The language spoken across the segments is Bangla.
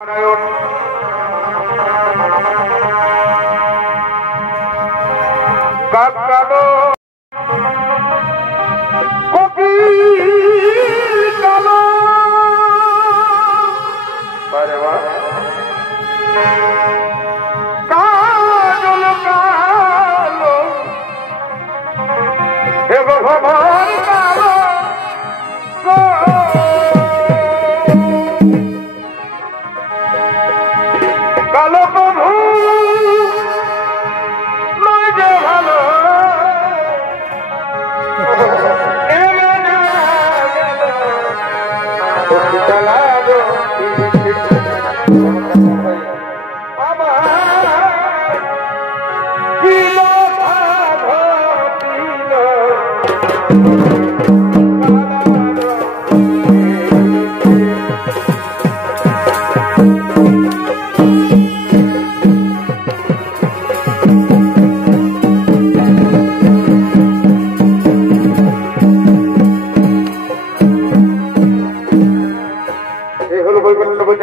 নারায়ণ কাকালো কালো আরে বাহ কাজল কালো হে ভগবান কালো কালো প্রভু নয় যে ভালো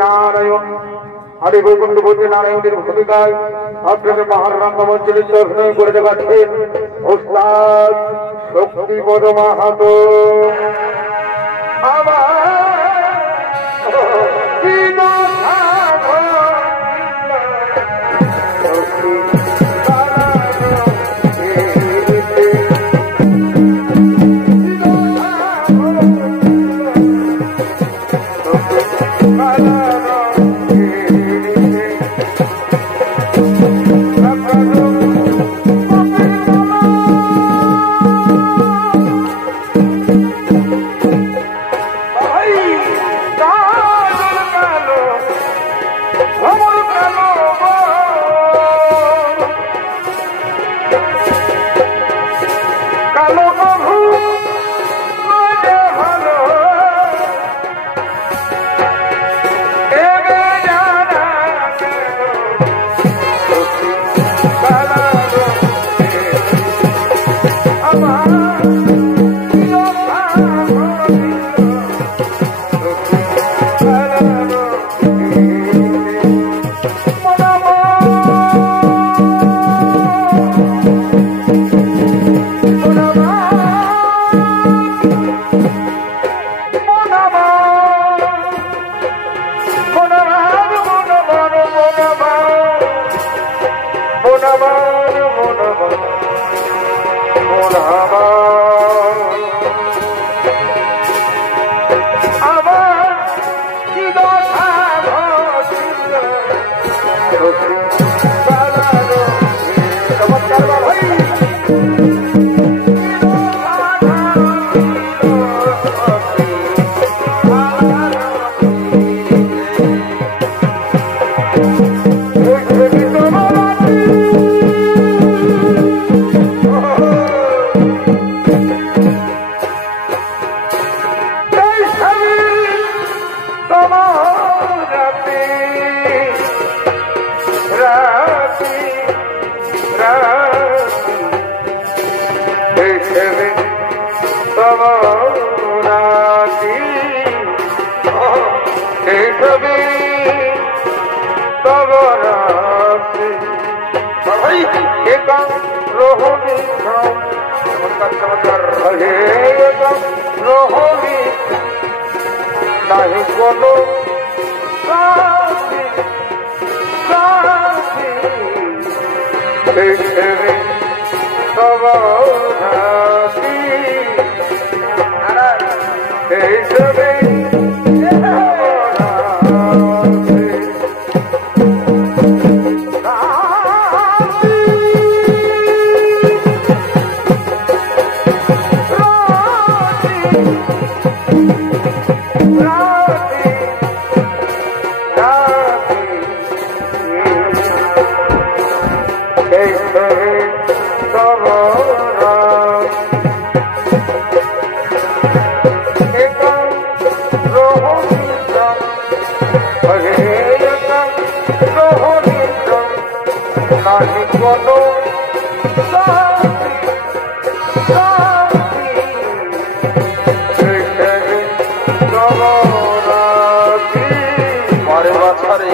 নারায়ণ হরে বৈকুণ্ঠ বলতে নারায়ণের ভূমিকায় আপনাদের মহান রঙ্গমঞ্চলিত অভিনয় করে দেখাচ্ছেন ওস্তাদ শক্তিপদ মাহাতো। नहीं कोनो What ছাড়ে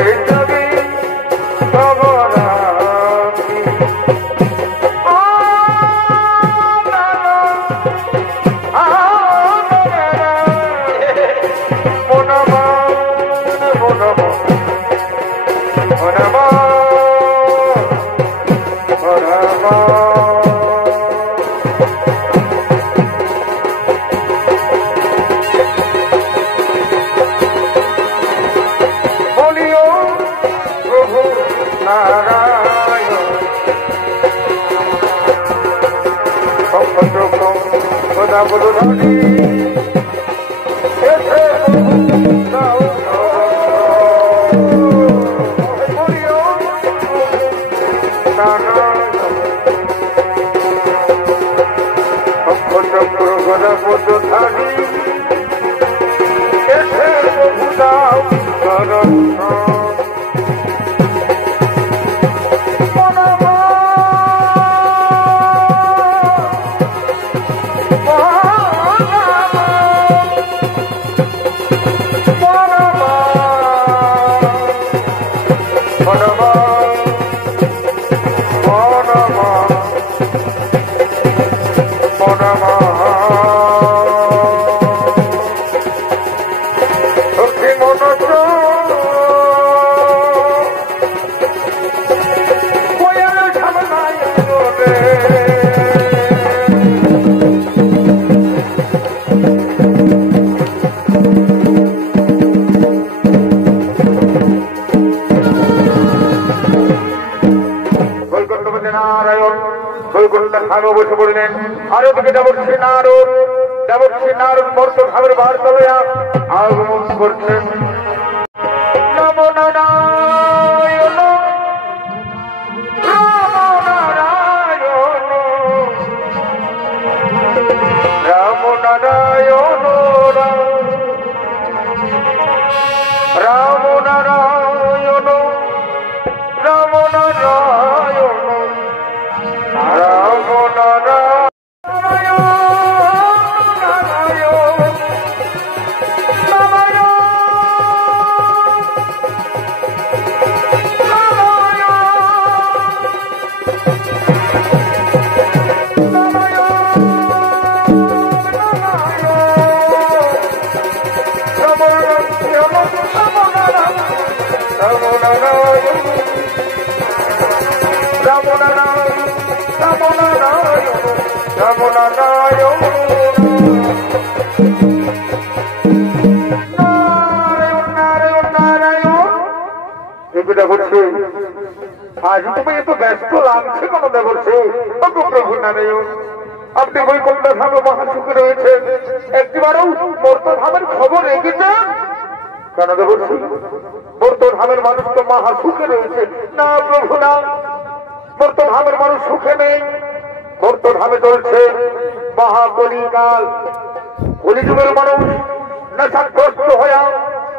এই যাবি তবরাকি বসে পড়লেন আরো দিকে দেবর্ষী নারদ মর্ত ভাবের বার্তা লইয়া আগমন করছেন। নম নারায়ণ রাম নারায়ণ রাম নারায়ণ রাম নারায়ণ রাম আজ তুমি এত ব্যস্ত লাগছে কেন দেবর্ষী? প্রভু নারায়ণ, আপনি বৈকুণ্ঠ ধামে মহাসুখে রয়েছেন, একটিবারও মর্ত ধামের খবর রেখেছেন কেন দেবর্ষী? মর্ত ধামের মানুষ তো মহাসুখে রয়েছে। না প্রভু না, মর্ত ধামের মানুষ সুখে নেই। মর্ত ধামে চলছে মহাকলিকাল। কলিযুগের মানুষ নেশাগ্রস্ত হয়ে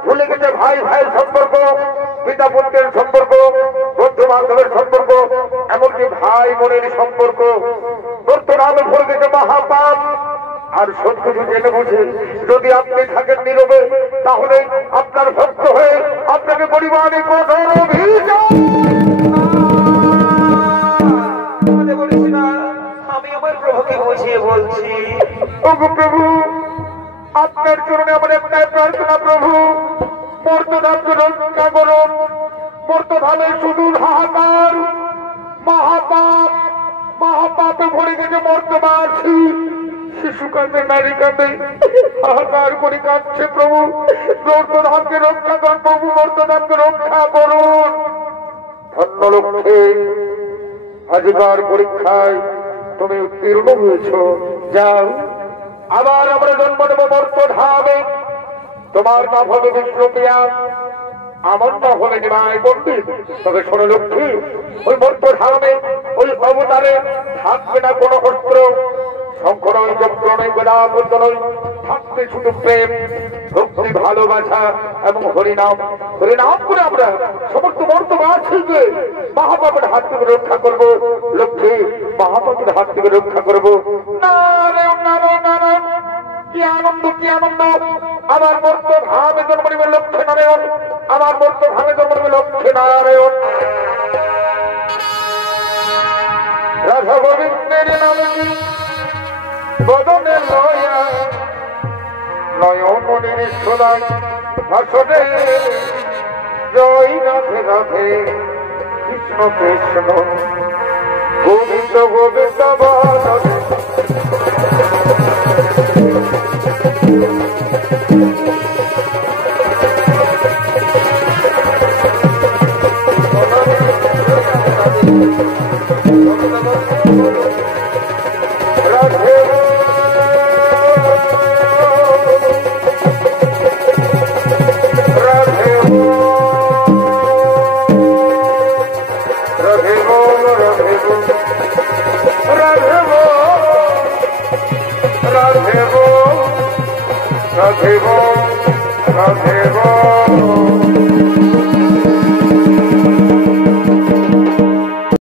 ভুলে গেছে ভাই ভাইয়ের সম্পর্ক, পিতা পুত্রের সম্পর্ক, বন্ধু বান্ধবের সম্পর্ক, এমনকি ভাই বোনের সম্পর্ক। বর্তমানে ভরে গেছে মহাপাপ। আর সত্য জেনে বুঝে যদি আপনি থাকেন নীরবে, তাহলে আপনার ভক্ত হয়ে আপনাকে পরিবারে কঠোর অভিযোগ। আমি আমার প্রভুকে বুঝিয়ে বলছি, ওগো প্রভু, আপনার চরণে আমার একটাই প্রার্থনা, প্রভু মর্তধামকে রক্ষা করুন। মর্তধামে সুদূর হাহাকার, মহাপাপ, মহাপাপে ভরে গেছে মর্তবাসী। শিশু কাঁদে, নারী কাঁদে, হাহাকার করে কাঁদছে। প্রভু মর্তধামকে রক্ষা করুন, প্রভু মর্তধামকে রক্ষা করুন। ধন্য লক্ষ্যে আজকার পরীক্ষায় তুমি উত্তীর্ণ হয়েছ। যাও, আবার আমরা জন্ম নেব মর্তধামে। তোমার নাম হবে বিষ্ণুপ্রিয়া, আমার নাম হবে নিমাই পণ্ডিত। তবে শোনো লক্ষ্মী, ওই মর্তধামে ওই অবতারে থাকবে না কোনো অস্ত্র, শঙ্খ নয়, যন্ত্র নয়, বেদাবদ্ধ নয়, থাকবে শুধু প্রেম, ভক্তি, ভালোবাসা এবং হরিনাম। হরিনাম করে আমরা সমস্ত মর্তবাসীকে মহাপাপের হাত থেকে রক্ষা করবো। লক্ষ্মী, মহাপাপের হাত থেকে রক্ষা করবো। নারায়ণ নারায়ণ নারায়ণ, কি আনন্দ, কি আনন্দ! আবার মর্তধামে জন্ম নেবে লক্ষ্মী নারায়ণ। আমার মূর্ত ভাবে যেমন লক্ষ্মী নারায়ণ রাধা গোবিন্দের নামে বদনে লয়া নয়মণির সদাই ভাষণে জয় রাধে রাধে কৃষ্ণ কৃষ্ণ গোবিন্দ গোবিন্দ বদনে